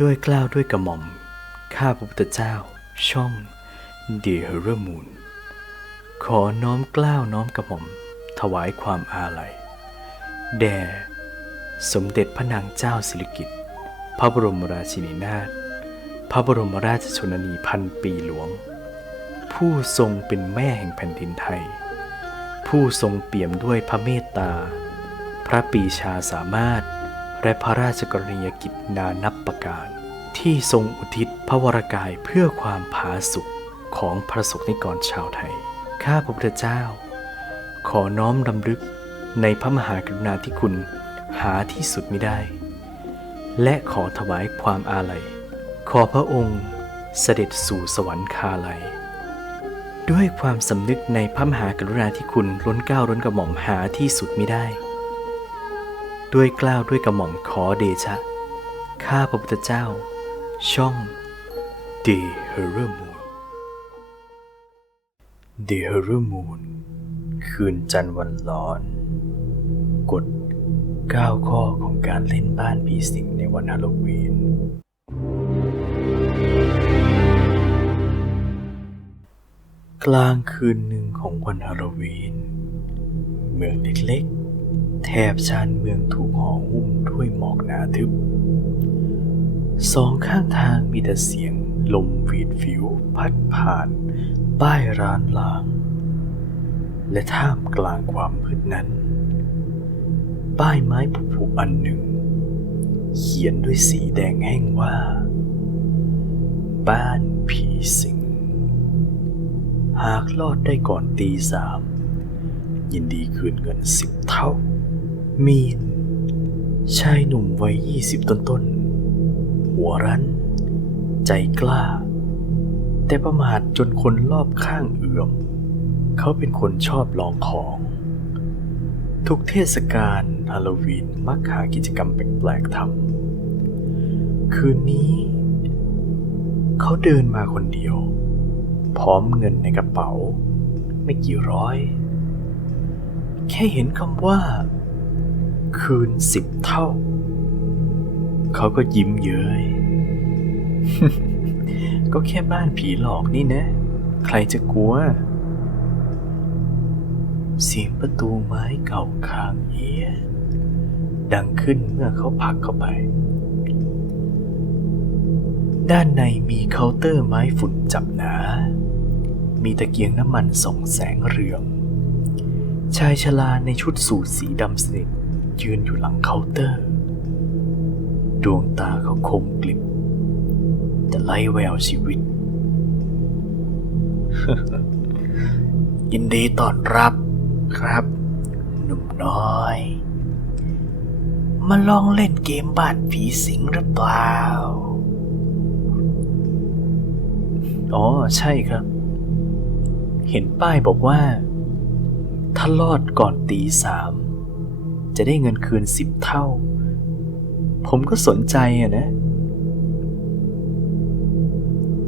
ด้วยกล้าวด้วยกระหม่อม ข้าพระพุทธเจ้า ช่องเดฮเรมูนขอน้อมกล้าวน้อมกระหม่อม ถวายความอาลัย แด่ สมเด็จพระนางเจ้าสิริกิติ์พระบรมราชินีนาถ พระบรมราชชนนีพันปีหลวง ผู้ทรงเป็นแม่แห่งแผ่นดินไทย ผู้ทรงเปี่ยมด้วยพระเมตตา พระปีชาสามารถ และพระราชกรณียกิจนานับประการ ที่ทรงอุทิศพระวรากายเพื่อความผาสุกของพระสงนิกรชาวไทย ข้าพระพุทธเจ้า ขอน้อมรำลึกในพระมหากรุณาธิคุณหาที่สุดไมิได้ และขอถวายความอาลัย ขอพระองค์เสด็จสู่สวรรคาลัย ด้วยความสำนึกในพระมหากรุณาธิคุณล้นเก้าล้นกระหม่อมหาที่สุดไมิได้ ด้วยกล้าวด้วยกระหม่อมขอเดชะ ข้าพระพุทธเจ้า ช่องเดเฮเรมูนเดเฮเรมูนคืนจันทร์วันร้อน กฎ9ข้อของการเล่นบ้านผีสิงในวันฮาโลวีน กลางคืนหนึ่งของวันฮาโลวีน เมืองเล็กๆ แถบชานเมืองถูกห่อหุ้มด้วยหมอกหนาทึบ สองข้างทางมีแต่เสียงลมวีดผิวพัดผ่าน ป้ายร้านลาง และท่ามกลางความมืดนั้น ป้ายไม้ผุอันหนึ่ง เขียนด้วยสีแดงแห้งว่า บ้านผีสิง หากรอดได้ก่อนตีสามยินดีคืนเงินสิบเท่า มีน ชายหนุ่มวัยยี่สิบต้นๆ หัวรั้น ใจกล้า แต่ประมาทจนคนรอบข้างเอื่อม เขาเป็นคนชอบลองของ ทุกเทศกาลฮาโลวีนมักหากิจกรรมแปลกๆทำ คืนนี้ เขาเดินมาคนเดียว พร้อมเงินในกระเป๋า ไม่กี่ร้อย แค่เห็นคำว่า คืนสิบเท่า เขาก็ยิ้มเย้ย ก็แค่บ้านผีหลอกนี่นะ ใครจะกลัว เสียงประตูไม้เก่าคางเอียดดังขึ้นเมื่อเขาผลักเข้าไป ด้านในมีเคาน์เตอร์ไม้ฝุ่นจับหนา มีตะเกียงน้ำมันส่องแสงเรืองชายชราในชุดสูทสีดำสนิท ยืนอยู่หลังเคาน์เตอร์ ดวงตาเขาคมกลิบ แต่ไร้แววชีวิต ยินดีต้อนรับครับ หนุ่มน้อย มาลองเล่นเกมบ้านผีสิงหรือเปล่า อ๋อ ใช่ครับ เห็นป้ายบอกว่า ถ้ารอดก่อนตีสาม จะได้เงินคืนสิบเท่า ผมก็สนใจอะนะ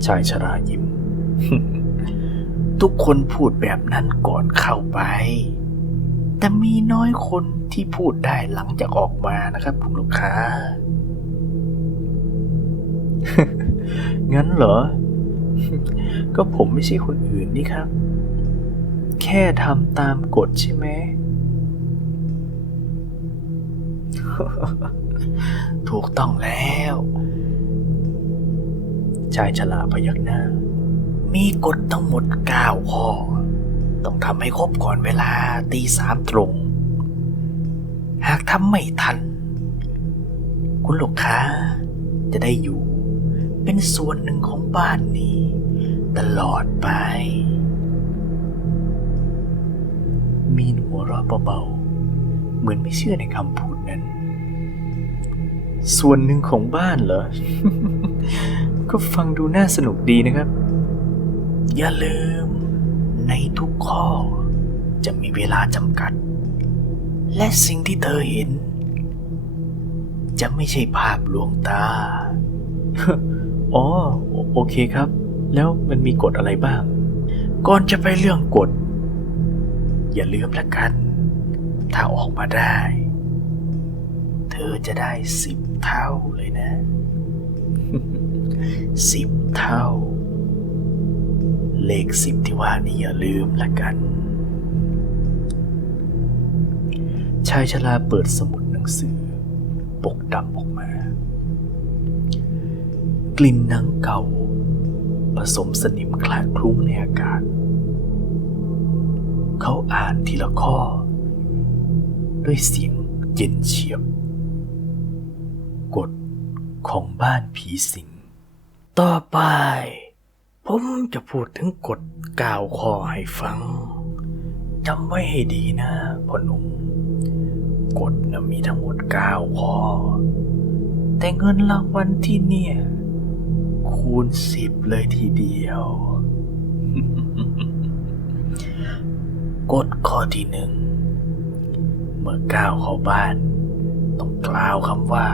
ชายชรายิ้ม ทุกคนพูดแบบนั้นก่อนเข้าไป แต่มีน้อยคนที่พูดได้หลังจากออกมานะครับคุณลูกค้า งั้นเหรอ ก็ผมไม่ใช่คนอื่นนี่ครับ แค่ทำตามกฎใช่ไหม ถูกต้องแล้ว ชายชราพยักหน้า มีกฎทั้งหมดเก้าข้อ ต้องทำให้ครบก่อนเวลาตีสามตรง หากทำไม่ทัน คุณลูกค้าจะได้อยู่ เป็นส่วนหนึ่งของบ้านนี้ ตลอดไป มีนหัวเราะเบาๆ เหมือนไม่เชื่อในคำพูด นั้น ส่วนหนึ่งของบ้านเหรอ ก็ฟังดูน่าสนุกดีนะครับ อย่าลืม ในทุกข้อ จะมีเวลาจำกัด และสิ่งที่เธอเห็น จะไม่ใช่ภาพลวงตา อ๋อ โอเคครับ แล้วมันมีกฎอะไรบ้าง ก่อนจะไปเรื่องกฎอย่าลืมละกัน ถ้าออกมาได้ เธอจะได้สิบเท่าเลยนะสิบเท่า เลขสิบที่ว่านี่อย่าลืมละกัน ชายชราเปิดสมุดหนังสือ ปกดำออกมา กลิ่นหนังเก่า ผสมสนิมคลาคลุ้งในอากาศ เขาอ่านทีละข้อ ด้วยเสียงเย็นเฉียบ กฎของบ้านผีสิง ต่อไป ผมจะพูดถึงกฎกล่าวข้อให้ฟัง จำไว้ให้ดีนะพ่อหนุ่มกฎนะมีทั้งหมดเก้าข้อ แต่เงินรางวัลที่เนี่ย คูณสิบเลยทีเดียว กฎข้อที่หนึ่ง เมื่อก้าวเข้าบ้าน ต้องกล่าวคำว่า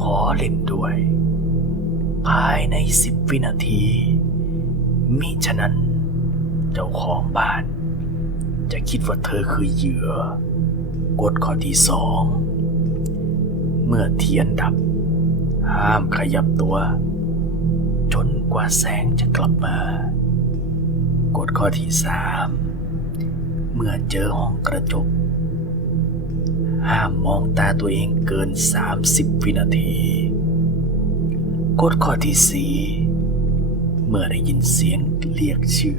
ขอเล่นด้วย ภายในสิบวินาที มิฉะนั้น เจ้าของบ้าน จะคิดว่าเธอคือเหยื่อกฎข้อที่สอง เมื่อเทียนดับ ห้ามขยับตัว จนกว่าแสงจะกลับมากฎข้อที่สามเมื่อเจอห้องกระจก ห้ามมองตาตัวเองเกิน 30 วินาที กฎข้อที่สี่เมื่อได้ยินเสียงเรียกชื่อ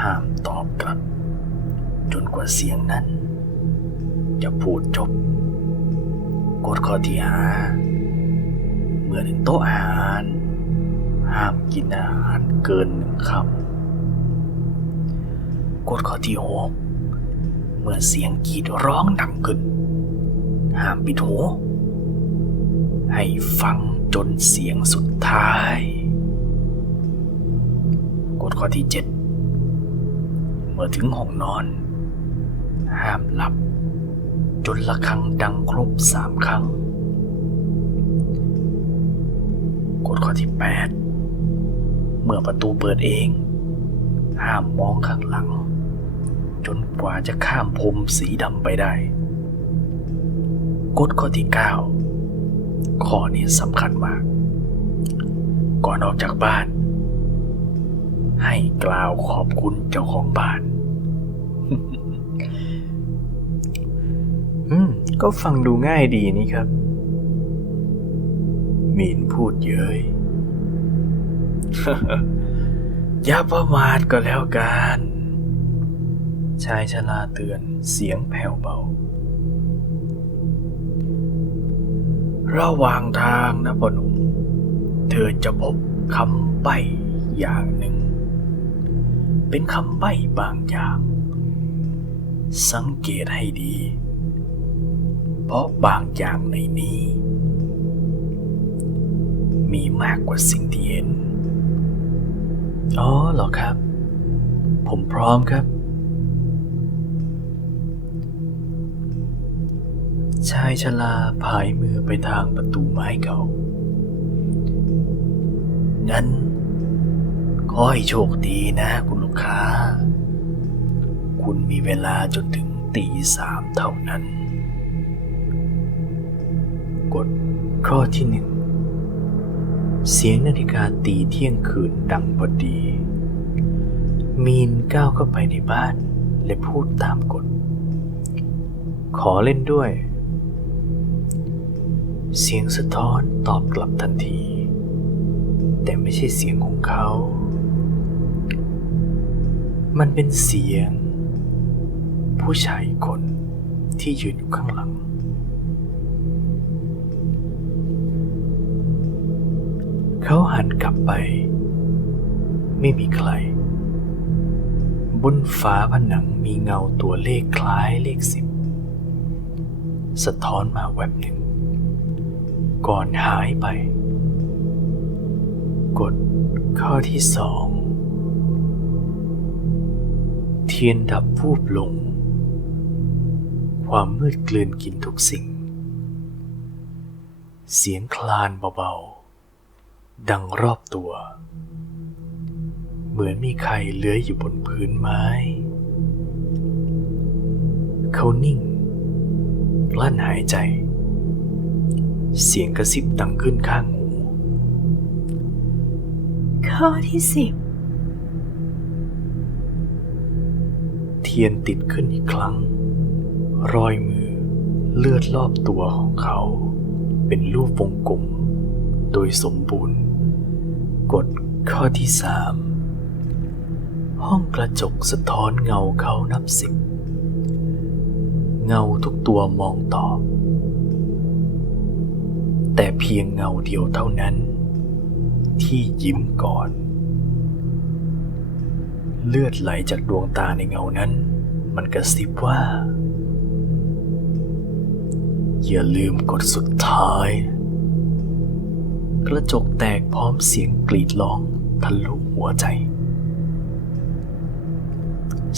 ห้ามตอบกลับ จนกว่าเสียงนั้น จะพูดจบ กฎข้อที่ห้าเมื่อถึงโต๊ะอาหาร ห้ามกินอาหารเกินหนึ่งคำกฎข้อที่หก เมื่อเสียงกรีดร้องดังขึ้น ห้ามปิดหูให้ฟังจนเสียงสุดท้าย กฎข้อที่เจ็ดเมื่อถึงห้องนอน ห้ามหลับ จนระฆังดังครบสามครั้ง กฎข้อที่แปดเมื่อประตูเปิดเอง ห้ามมองข้างหลัง จนกว่าจะข้ามพรมสีดำไปได้ กฎข้อที่ 9 ข้อนี้สำคัญมาก ก่อนออกจากบ้าน ให้กล่าวขอบคุณเจ้าของบ้าน อืม ก็ฟังดูง่ายดีนี่ครับ มีนพูดเย้ยอย่าประมาทก็แล้วกัน ชายชราเตือนเสียงแผ่วเบา ระหว่างทางนะพ่อหนุ่ม เธอจะพบคำใบ้อย่างหนึ่ง เป็นคำใบ้บางอย่าง สังเกตให้ดี เพราะบางอย่างในนี้ มีมากกว่าสิ่งที่เห็น อ๋อเหรอครับ ผมพร้อมครับ ชายชราผายมือไปทางประตูไม้เก่า งั้นขอให้โชคดีนะคุณลูกค้า คุณมีเวลาจนถึงตีสามเท่านั้น กฎข้อที่หนึ่ง เสียงนาฬิกาตีเที่ยงคืนดังพอดี มีนก้าวเข้าไปในบ้านและพูดตามกฎ ขอเล่นด้วย เสียงสะท้อนตอบกลับทันที แต่ไม่ใช่เสียงของเขา มันเป็นเสียง ผู้ชายคนที่ยืนอยู่ข้างหลัง เขาหันกลับไป ไม่มีใคร บนฝาผนังมีเงาตัวเลขคล้ายเลขสิบ สะท้อนมาแวบหนึ่ง ก่อนหายไป กฎข้อที่สอง เทียนดับวูบลง ความมืดกลืนกินทุกสิ่ง เสียงคลานเบาๆ ดังรอบตัว เหมือนมีใครเลื้อยอยู่บนพื้นไม้ เขานิ่ง กลั้นหายใจ เสียงกระซิบดังขึ้นข้างหู ข้อที่สิบเทียนติดขึ้นอีกครั้ง รอยมือเลือดรอบตัวของเขา เป็นรูปวงกลม โดยสมบูรณ์ กฎข้อที่สามห้องกระจกสะท้อนเงาเขานับสิบเงาทุกตัวมองตอบ แต่เพียงเงาเดียวเท่านั้น ที่ยิ้มก่อน เลือดไหลจากดวงตาในเงานั้น มันกระซิบว่า อย่าลืมกดสุดท้าย กระจกแตกพร้อมเสียงกรีดร้องทะลุหัวใจ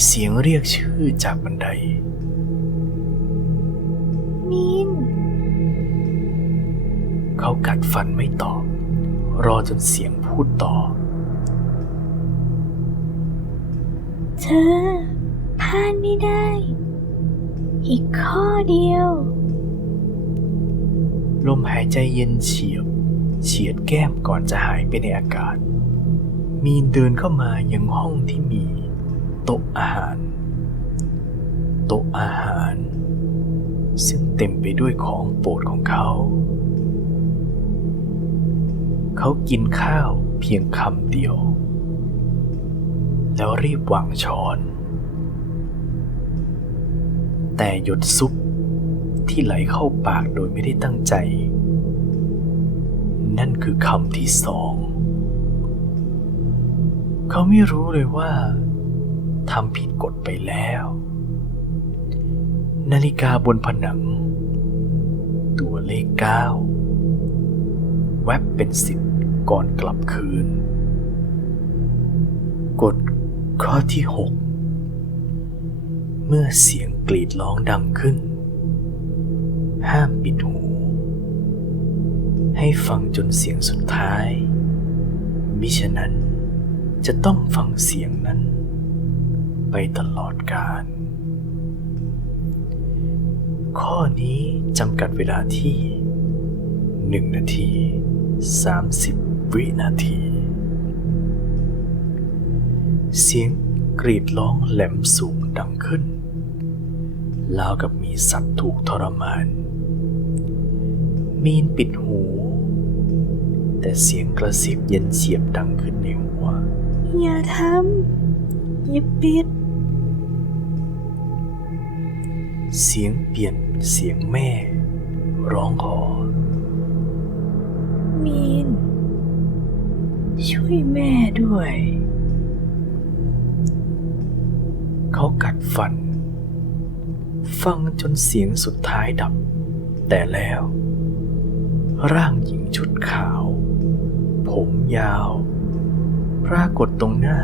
เสียงเรียกชื่อจากบันได เขากัดฟันไม่ตอบ รอจนเสียงพูดต่อ เธอพลาดไม่ได้ อีกข้อเดียว ลมหายใจเย็นเฉียบ เฉียดแก้มก่อนจะหายไปในอากาศ มีนเดินเข้ามายังห้องที่มี โต๊ะอาหาร โต๊ะอาหาร ซึ่งเต็มไปด้วยของโปรดของเขา เขากินข้าวเพียงคำเดียว แล้วรีบวางช้อน แต่หยดซุปที่ไหลเข้าปากโดยไม่ได้ตั้งใจ นั่นคือคำที่สอง เขาไม่รู้เลยว่าทำผิดกฎไปแล้ว นาฬิกาบนผนัง ตัวเลขเก้าแวบเป็นสิบ ก่อนกลับคืน กฎข้อที่หกเมื่อเสียงกรีดร้องดังขึ้น ห้ามปิดหู ให้ฟังจนเสียงสุดท้าย มิฉะนั้นจะต้องฟังเสียงนั้น ไปตลอดกาลข้อนี้จำกัดเวลาที่ 1 นาที 30 วินาที เสียงกรีดร้องแหลมสูงดังขึ้นราวกับมีสัตว์ถูกทรมาน มีนปิดหู แต่เสียงกระซิบเย็นเฉียบดังขึ้นในหัว อย่าทำอย่าปิด เสียงเปลี่ยนเป็นเสียงแม่ ร้องขอ มีน ช่วยแม่ด้วย เขากัดฟัน ฟังจนเสียงสุดท้ายดับ แต่แล้ว ร่างหญิงชุดขาว ผมยาว ปรากฏตรงหน้า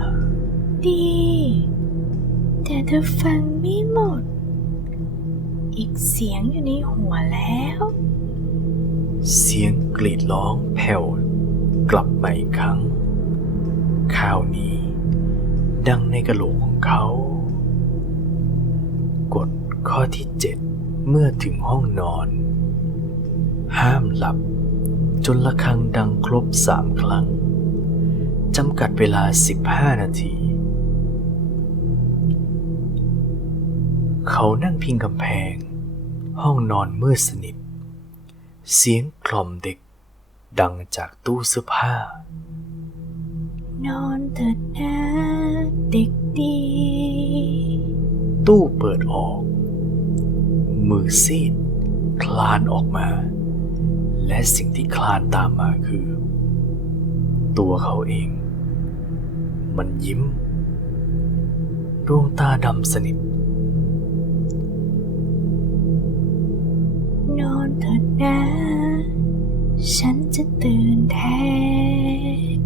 ดี แต่เธอฟังไม่หมด อีกเสียงอยู่ในหัวแล้ว เสียงกรีดร้องแผ่ว กลับมาอีกครั้ง คราวนี้ ดังในกระโหลกของเขา กฎข้อที่เจ็ดเมื่อถึงห้องนอน ห้ามหลับ จนระฆังดังครบสามครั้งจำกัดเวลา 15 นาที เขานั่งพิงกำแพง ห้องนอนมืดสนิท เสียงกล่อมเด็ก ดังจากตู้เสื้อผ้า นอนเถิดนะเด็กดี ตู้เปิดออก มือซีด คลานออกมา และสิ่งที่คลานตามมาคือ ตัวเขาเอง มันยิ้ม ดวงตาดำสนิทนอนเถิดนะ ฉันจะตื่นแทน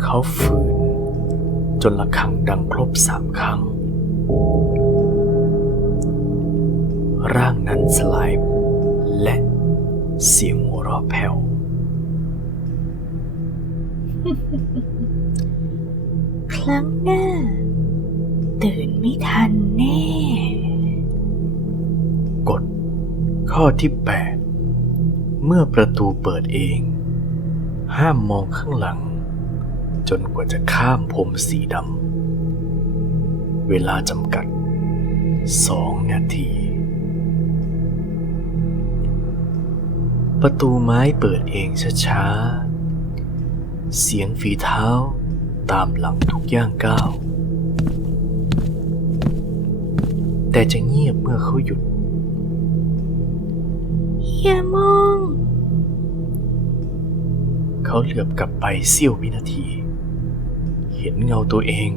เขาฝืน จนระฆังดังครบสามครั้ง ร่างนั้นสลายและเสียงหัวเราะแผ่วครั้งหน้า ตื่นไม่ทันแน่ ข้อที่ 8 เมื่อประตูเปิดเอง ห้ามมองข้างหลัง จนกว่าจะข้ามพรมสีดำ เวลาจำกัดสองนาที ประตูไม้เปิดเองช้าๆ เสียงฝีเท้าตามหลังทุกย่างก้าว แต่จะเงียบเมื่อเขาหยุด อย่ามอง เขาเหลือบกลับไปเสี้ยววินาที เห็นเงาตัวเอง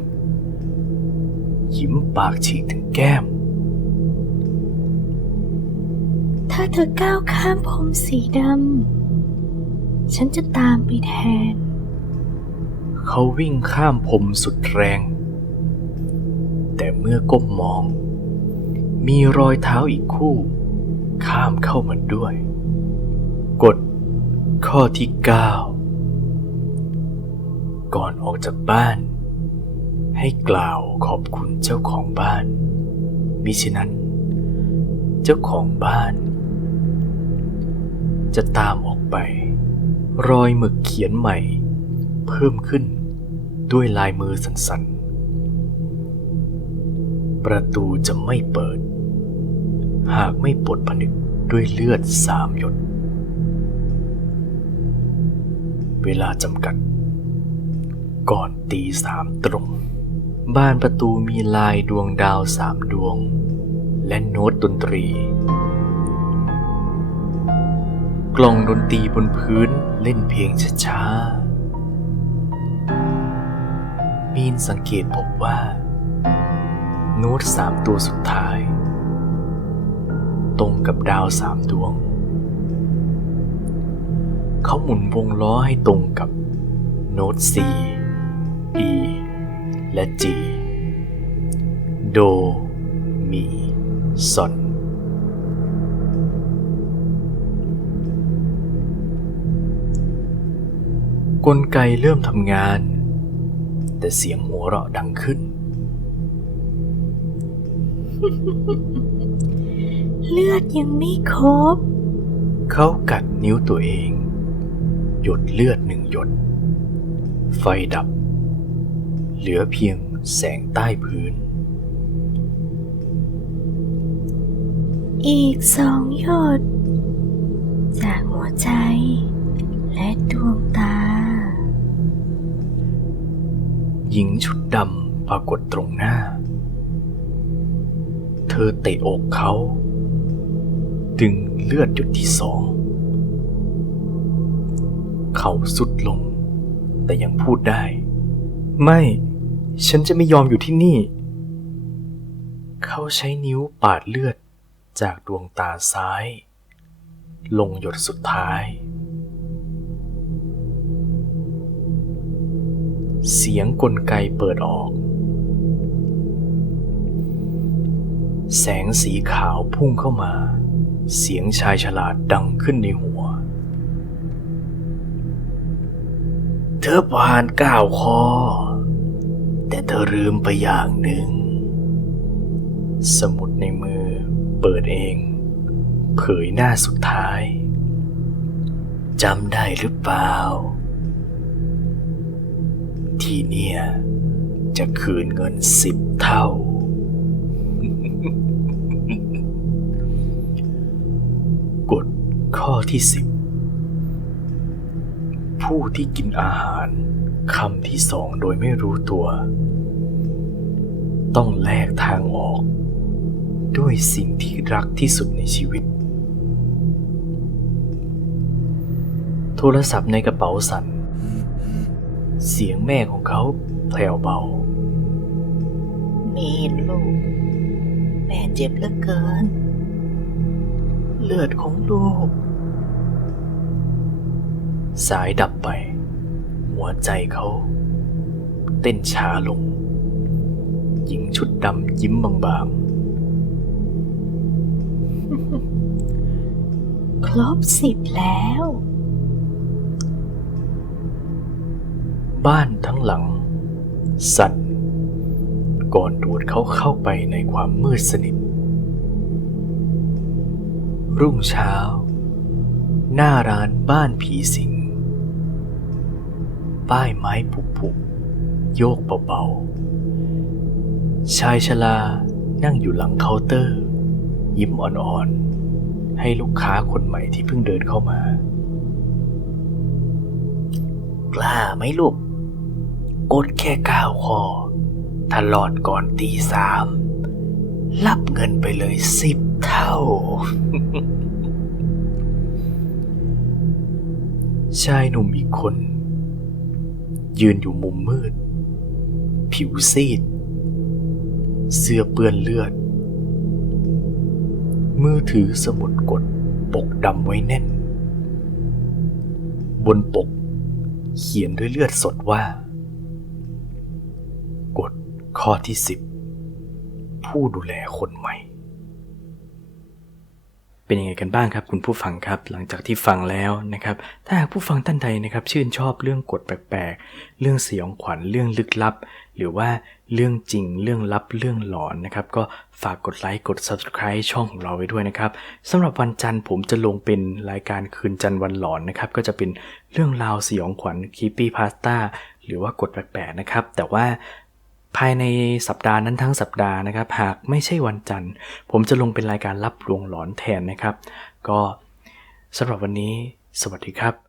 ยิ้มปากฉีกถึงแก้ม ถ้าเธอก้าวข้ามพรมสีดำ ฉันจะตามไปแทน เขาวิ่งข้ามพรมสุดแรง แต่เมื่อก้มมอง มีรอยเท้าอีกคู่ ข้ามเข้ามาด้วย กฎข้อที่ 9 ก่อนออกจากบ้าน ให้กล่าวขอบคุณเจ้าของบ้าน มิฉะนั้น เจ้าของบ้าน จะตามออกไป รอยหมึกเขียนใหม่ เพิ่มขึ้นด้วยลายมือสันๆประตูจะไม่เปิด หากไม่ปลดผนึกด้วยเลือดสามหยด เวลาจำกัด ก่อนตีสามตรง บ้านประตูมีลายดวงดาวสามดวง และโน้ตดนตรี กล่องดนตรีบนพื้นเล่นเพลงช้าๆมีนสังเกตพบว่า โน้ตสามตัวสุดท้าย ตรงกับดาวสามดวง เขาหมุนวงล้อให้ตรงกับโน้ต C E และ G โด มีซอนกลไกเริ่มทำงาน แต่เสียงหัวเราะดังขึ้น เลือดยังไม่ครบ เขากัดนิ้วตัวเอง หยดเลือดหนึ่งหยด ไฟดับ เหลือเพียงแสงใต้พื้น อีกสองหยด จากหัวใจ และดวงตา หญิงชุดดำปรากฏตรงหน้า เธอเตะอกเขา ดึงเลือดหยดที่สอง เขาสุดลง แต่ยังพูดได้ ไม่ ฉันจะไม่ยอมอยู่ที่นี่ เขาใช้นิ้วปาดเลือดจากดวงตาซ้าย ลงหยดสุดท้าย เสียงกลไกเปิดออกแสงสีขาวพุ่งเข้ามา เสียงชายฉลาดดังขึ้นในหัว เธอผ่านก้าวข้อแต่เธอลืมไปอย่างหนึ่ง สมุดในมือเปิดเอง เผยหน้าสุดท้ายจำได้หรือเปล่า ที่เนี่ยจะคืนเงินสิบเท่า ข้อที่สิบผู้ที่กินอาหารคำที่สองโดยไม่รู้ตัว ต้องแลกทางออก ด้วยสิ่งที่รักที่สุดในชีวิต โทรศัพท์ในกระเป๋าสั่น เสียงแม่ของเขาแผ่วเบามีนลูก แม่เจ็บเหลือเกิน เลือดของลูก สายดับไป หัวใจเขาเต้นช้าลง หญิงชุดดำยิ้มบางครบสิบแล้วๆบ้านทั้งหลัง สั่นก่อนดูดเขาเข้าไปในความมืดสนิท รุ่งเช้า หน้าร้านบ้านผีสิง ป้ายไม้ผุๆโยกเบาๆ ชายชรานั่งอยู่หลังเคาน์เตอร์ ยิ้มอ่อนๆ ให้ลูกค้าคนใหม่ที่เพิ่งเดินเข้ามา กล้าไหมลูกกดแค่ก้าวคอถ้าหลอดก่อนตีสามรับเงินไปเลยสิบเท่า ชายหนุ่มอีกคน ยืนอยู่มุมมืด ผิวซีด เสื้อเปื้อนเลือด มือถือสมุดกดปกดำไว้แน่น บนปก เขียนด้วยเลือดสดว่า กฎข้อที่สิบผู้ดูแลคนใหม่ เป็นยังไงกันบ้างครับคุณผู้ฟังครับ หลังจากที่ฟังแล้วนะครับ ถ้าหากผู้ฟังท่านใดนะครับชื่นชอบเรื่องกฎแปลกๆ เรื่องสยองขวัญเรื่องลึกลับ หรือว่าเรื่องจริงเรื่องลับเรื่องหลอนนะครับ ก็ฝากกดไลค์กด subscribe ช่องของเราไว้ด้วยนะครับสำหรับวันจันทร์ผมจะลงเป็นรายการคืนจันทร์วันหลอนนะครับ ก็จะเป็นเรื่องราวสยองขวัญคีปี้พาสต้าหรือว่ากฎแปลกๆนะครับ แต่ว่า ภายในสัปดาห์นั้นทั้งสัปดาห์นะครับ หากไม่ใช่วันจันทร์ ผมจะลงเป็นรายการรับลวงหลอนแทนนะครับ ก็สำหรับวันนี้ สวัสดีครับ